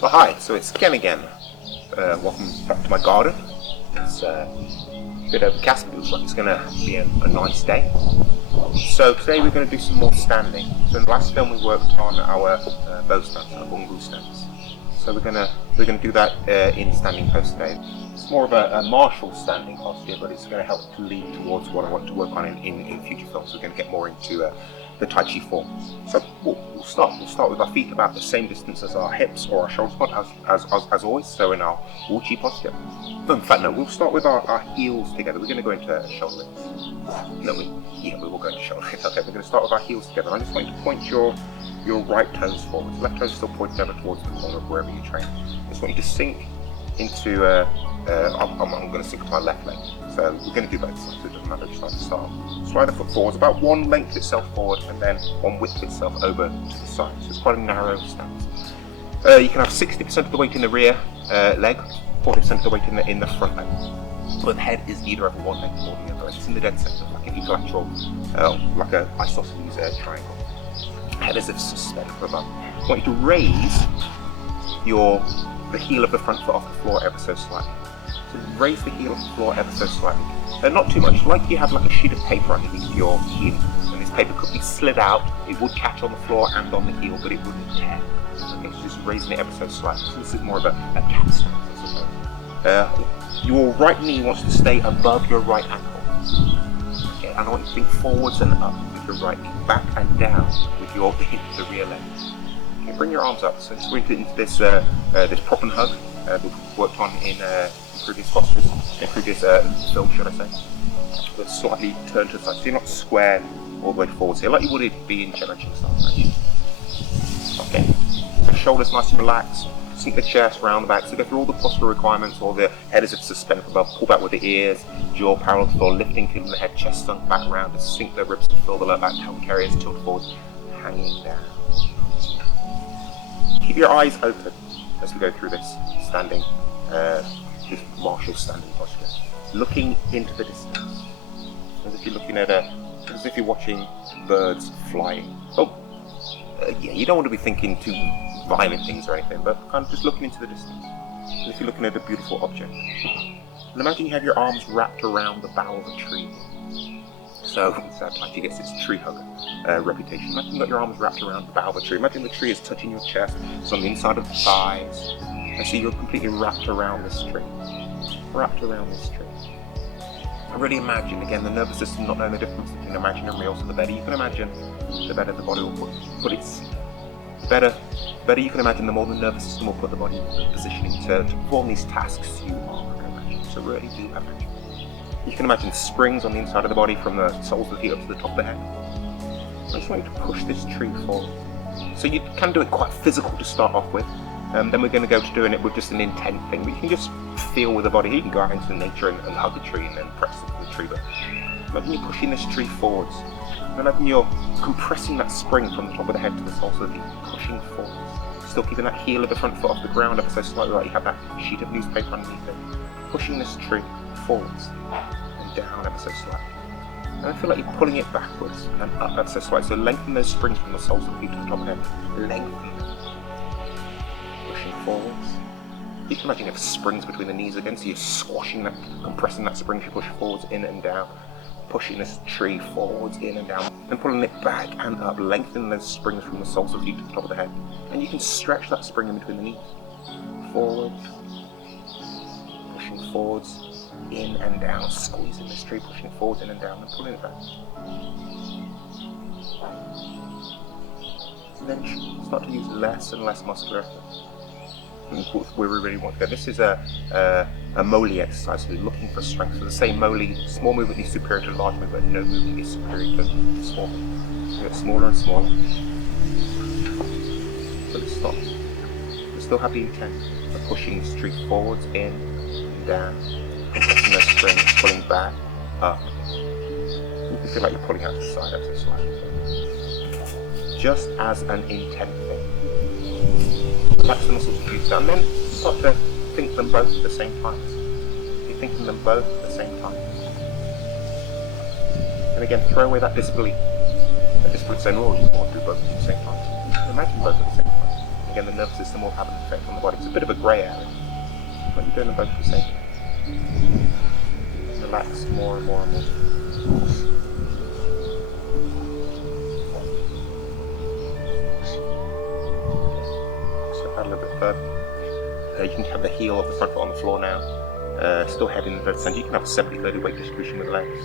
So hi, so it's Ken again. Welcome back to my garden. It's a bit overcast, but it looks like it's going to be a nice day. So today we're going to do some more standing. So in the last film we worked on our bow stance, our bungu stance. So we're going to do that in standing pose today. It's more of a martial standing posture, but it's going to help to lead towards what I want to work on in future films. We're going to get more into the Tai Chi form. So we'll start with our feet about the same distance as our hips or our shoulder spot as always. So in our Wu Chi posture. But in fact, no, we'll start with our heels together. We're going to go into shoulder width. No, we will go into shoulder width. Okay, we're going to start with our heels together. I just want you to point your right toes forward. Left toes still pointing over towards the corner of wherever you train. I just want you to sink into. I'm going to sink to my left leg. So we're going to do both sides, so it doesn't matter which side to start. Slide the foot forwards, about one length itself forward and then one width itself over to the side. So it's quite a narrow stance. You can have 60% of the weight in the rear leg, 40% of the weight in the front leg. But the head is either over one leg or the other. It's in the dead center, like an equilateral, like an isosceles triangle. Head as if suspended from above. I want you to raise the heel of the front foot off the floor ever so slightly. So raise the heel off the floor ever so slightly. Not too much, like you have like a sheet of paper underneath your heel. And this paper could be slid out, it would catch on the floor and on the heel, but it wouldn't tear. Okay, so just raising it ever so slightly. So this is more of a cat stance, I suppose. Your right knee wants to stay above your right ankle. Okay, and I want you to think forwards and up with your right knee, back and down with the rear leg. Okay, bring your arms up. So we're into this prop and hug we've worked on in previous postures, in previous film, should I say. But slightly turned to the side, so you're not squared all the way forwards here, like you would be in Zhang style. Okay, the shoulders nice and relaxed, sink the chest round the back, so go through all the postural requirements, all the head is suspended from above, pull back with the ears, jaw parallel to the floor, lifting, feeling the head, chest sunk back around, to sink the ribs to fill the lower back, pelvic areas tilt forwards, hanging down. Keep your eyes open as we go through this standing, this martial standing posture. Looking into the distance, as if you're looking at as if you're watching birds flying. Yeah, you don't want to be thinking too violent things or anything, but kind of just looking into the distance, as if you're looking at a beautiful object. And imagine you have your arms wrapped around the bough of a tree. So Tai Chi gets its tree hugger reputation. Imagine you've got your arms wrapped around the bough of a tree. Imagine the tree is touching your chest, it's on the inside of the thighs, and so you're completely wrapped around this tree. Wrapped around this tree. And really imagine, again, the nervous system not knowing the difference between imaginary and real, so the better you can imagine, the better the body will put its... Better you can imagine, the more the nervous system will put the body in positioning to perform these tasks you are imagining. So really do imagine. You can imagine springs on the inside of the body from the soles of the feet up to the top of the head. I just want you to push this tree forward. So you can do it quite physical to start off with. Then we're going to go to doing it with just an intent thing. But you can just feel with the body. You can go out into nature and hug the tree and then press into the tree. But imagine you're pushing this tree forwards. And imagine you're compressing that spring from the top of the head to the soles of the feet, pushing forwards. Still keeping that heel of the front foot off the ground ever so slightly, like you have that sheet of newspaper underneath it. Pushing this tree forwards and down ever so slightly. And I feel like you're pulling it backwards and up ever so slightly. So lengthen those springs from the soles of the feet to the top of the head. Lengthen them. Pushing forwards. You can imagine you have springs between the knees again, so you're squashing that, compressing that spring as you push forwards, in and down. Pushing this tree forwards, in and down. And pulling it back and up. Lengthening those springs from the soles of the feet to the top of the head. And you can stretch that spring in between the knees. Forward. Pushing forwards. In and down, squeezing this tree, pushing it forward, in and down, and pulling it back. And then start to use less and less muscular effort. And where we really want to go. This is a Moli exercise, so we're looking for strength. So the same Moli, small movement is superior to large movement, no movement is superior to small movement. So we get smaller and smaller. So let's stop. We still have the intent of pushing this tree forwards, in, and down. Compressing those springs, pulling back, up. You can feel like you're pulling out to the side ever so slightly. Just as an intent thing. Relax the muscles as you down, then start to think them both at the same time. You're thinking them both at the same time. And again, throw away that disbelief. That disbelief saying, oh, you want to do both at the same time. Imagine both at the same time. Again, the nervous system will have an effect on the body. It's a bit of a grey area, but you're doing them both the same. Relax more and more and more. Step out a little bit further. You can have the heel of the front foot on the floor now. Still head in the dead center. You can have a 70-30 weight distribution with the legs.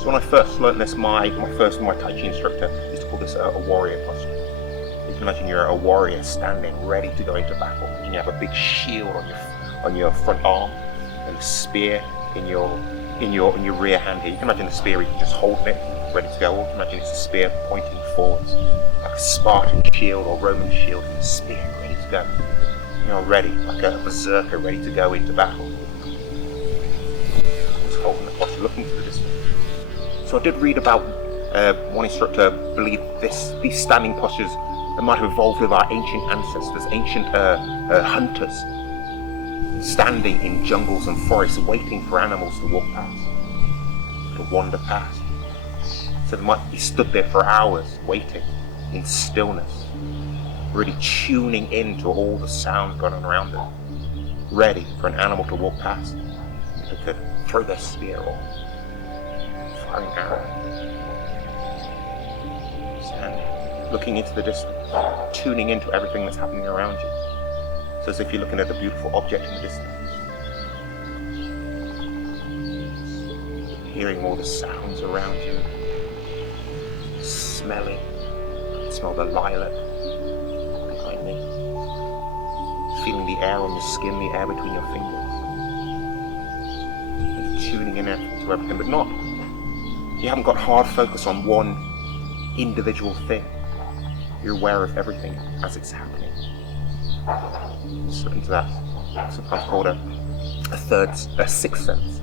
So when I first learned this, my first Muay Tai Chi instructor used to call this a warrior posture. You can imagine you're a warrior standing ready to go into battle, and you have a big shield on your front arm and a spear in your rear hand here. You can imagine the spear, you can just hold it ready to go. Or you can imagine it's a spear pointing forwards, like a Spartan shield or Roman shield, and a spear ready to go. You're ready, like a berserker ready to go into battle. Just holding the posture, looking to the distance. So I did read about one instructor believed these standing postures might have evolved with our ancient ancestors, ancient hunters, standing in jungles and forests waiting for animals to walk past, to wander past. So they might be stood there for hours waiting in stillness, really tuning in to all the sounds going on around them, ready for an animal to walk past. They could throw their spear or fire an arrow. Standing, looking into the distance, tuning into everything that's happening around you. So as if you're looking at a beautiful object in the distance. Hearing all the sounds around you. Smelling. Smell the lilac behind me. Feeling the air on your skin, the air between your fingers. You're tuning in to everything, but not. You haven't got hard focus on one individual thing. You're aware of everything as it's happening. Slip into that, sometimes called a sixth sense,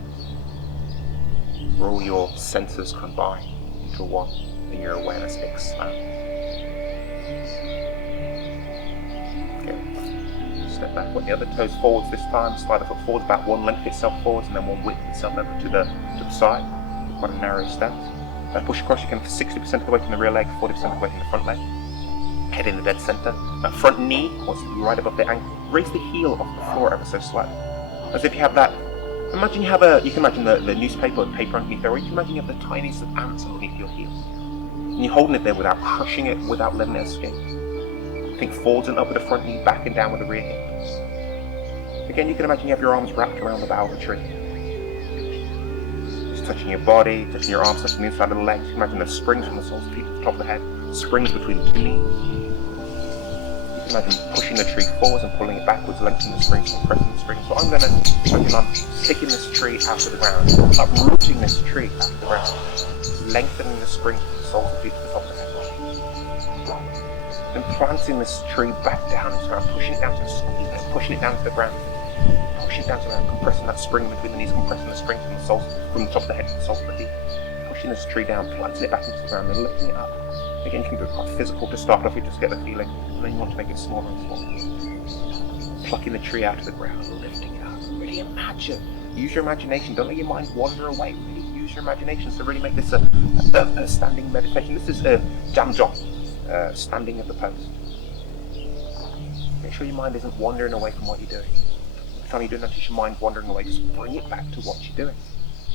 where all your senses combine into one, and your awareness expands. Okay, step back, put the other toes forwards this time, slide the foot forwards, about one length itself forwards, and then one width itself over to the side, quite a narrow stance. Push across, you can 60% of the weight in the rear leg, 40% of the weight in the front leg. Head in the dead center. Front knee was right above the ankle. Raise the heel off the floor ever so slightly. As if you have that. Imagine you can imagine the newspaper or the paper underneath there, or you can imagine you have the tiniest of ants underneath your heels. And you're holding it there without crushing it, without letting it escape. Think forwards and up with the front knee, back and down with the rear heel. Again, you can imagine you have your arms wrapped around the bough of a tree. Just touching your body, touching your arms, touching the inside of the legs. You can imagine the springs from the soles of the feet to the top of the head, springs between the two knees. Imagine pushing the tree forwards and pulling it backwards, lengthening the springs, compressing the springs. So I'm going to imagine I'm taking this tree out of the ground, uprooting this tree out of the ground, lengthening the springs from the soles of the feet to the top of the head. Then planting this tree back down into the ground, pushing it down to the squeeze, pushing it down to the ground, pushing it down to the ground, compressing that spring between the knees, compressing the springs from the top of the head to the soles of the feet, pushing this tree down, planting it back into the ground, then lifting it up. Again, you can do it quite physical to start off, you just get the feeling, and then you want to make it smaller and smaller. Plucking the tree out of the ground, lifting it up. Really imagine. Use your imagination. Don't let your mind wander away. Really use your imagination to really make this a standing meditation. This is Zhang, standing at the post. Make sure your mind isn't wandering away from what you're doing. Every time you do notice your mind wandering away, just bring it back to what you're doing.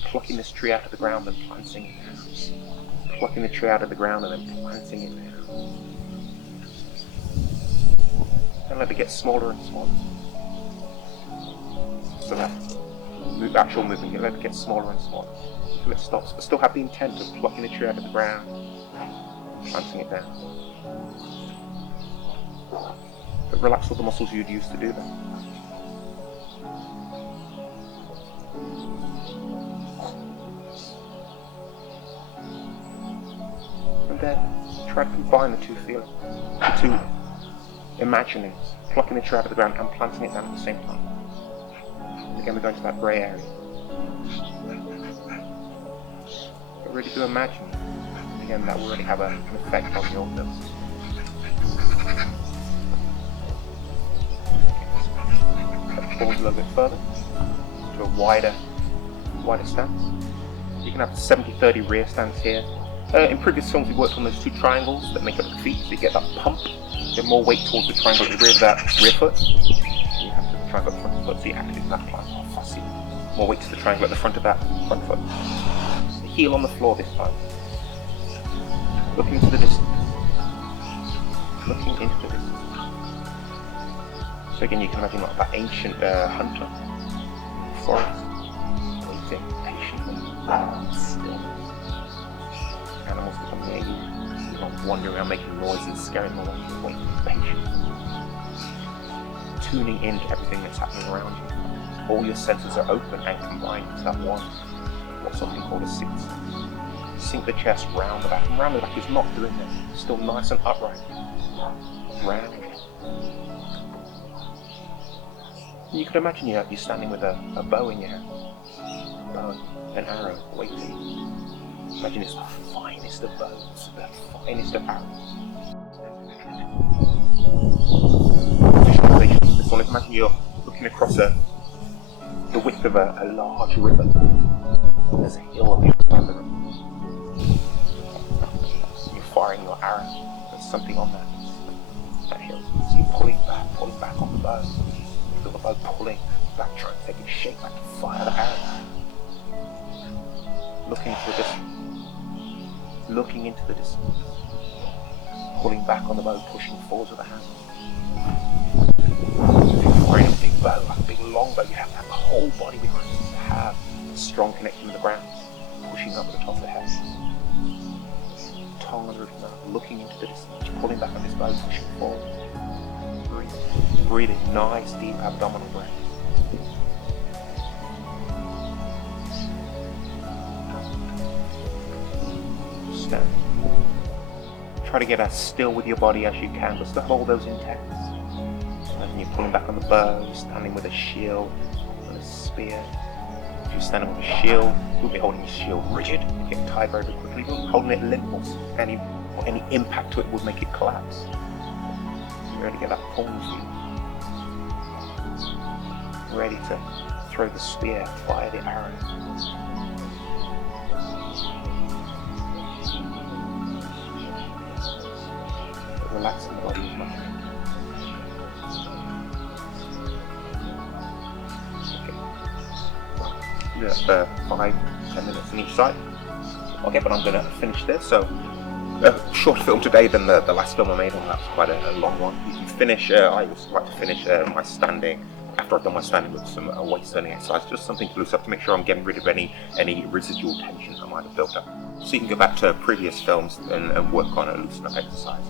Plucking this tree out of the ground and planting it down. Plucking the tree out of the ground and then planting it down. And let it get smaller and smaller. So that actual movement, you let it get smaller and smaller until it stops, but still have the intent of plucking the tree out of the ground, planting it down. But relax all the muscles you'd use to do that. And then try to combine the two feelings, the two imaginings, plucking the tree out of the ground and planting it down at the same time. And again, we're going to that grey area. But really do imagine, and again, that will really have an effect on your nerves. Step forward a little bit further, to a wider stance. You can have the 70-30 rear stance here, In previous films, we worked on those 2 triangles that make up the feet, so you get that pump. Get more weight towards the triangle at the rear of that rear foot. You have to triangle at the front foot, so you activate that climb. Oh, fussy. More weight to the triangle at the front of that front foot. The heel on the floor this time. Looking into the distance. Looking into the distance. So again, you can imagine like that ancient hunter, forest, waiting patiently, still. Animals become near you. You're not wandering around making noises, scaring them away. You're waiting patiently, tuning into everything that's happening around you. All your senses are open and combined into that one, what's often called a sink. Sink the chest round the back, and round the back is not doing this. Still nice and upright. Round. You can imagine you're standing with a bow in your hand. Bow, an arrow, waiting. Imagine it's the finest of bows, the finest of arrows. Visualization of this one. Imagine you're looking across the width of a large river. There's a hill on the other side of the river. You're firing your arrow. There's something on that hill. So you're pulling back on the bow. You feel the bow pulling back, trying to take its shape back to fire the arrow. Looking into the distance. Looking into the distance. Pulling back on the bow, pushing forwards with the hand. If you're firing a big bow, like a big long bow, you have to have the whole body behind it to have a strong connection with the ground. Pushing up to the top of the head. Tongue on the roof of the mouth, looking into the distance, pulling back on this bow, pushing forward. Breathing. Breathing, nice deep abdominal breath. Standing. Try to get as still with your body as you can, but still have all those intents. Imagine you're pulling back on the bow, you're standing with a shield and a spear. If you're standing with a shield, you'll be holding your shield rigid, you get tired very quickly. You'll be holding it limp, any impact to it would make it collapse. You're ready to get that pulling feel. Ready to throw the spear, fire the arrow. Relaxing the body as much. Okay. Do 5-10 minutes on each side. Okay, but I'm going to finish this. So, a shorter film today than the last film I made, and that's quite a long one. You can finish, I always like to finish my standing, after I've done my standing, with some weight turning exercise, just something to loosen up to make sure I'm getting rid of any residual tension I might have built up. So you can go back to previous films and work on a loosen up exercise.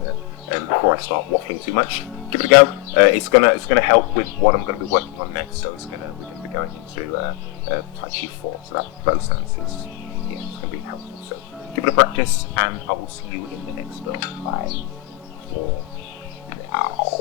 And before I start waffling too much, give it a go. It's gonna help with what I'm going to be working on next. So we're going to be going into Tai Chi 4. So that bow stance is it's going to be helpful. So give it a practice, and I will see you in the next film. Bye for now.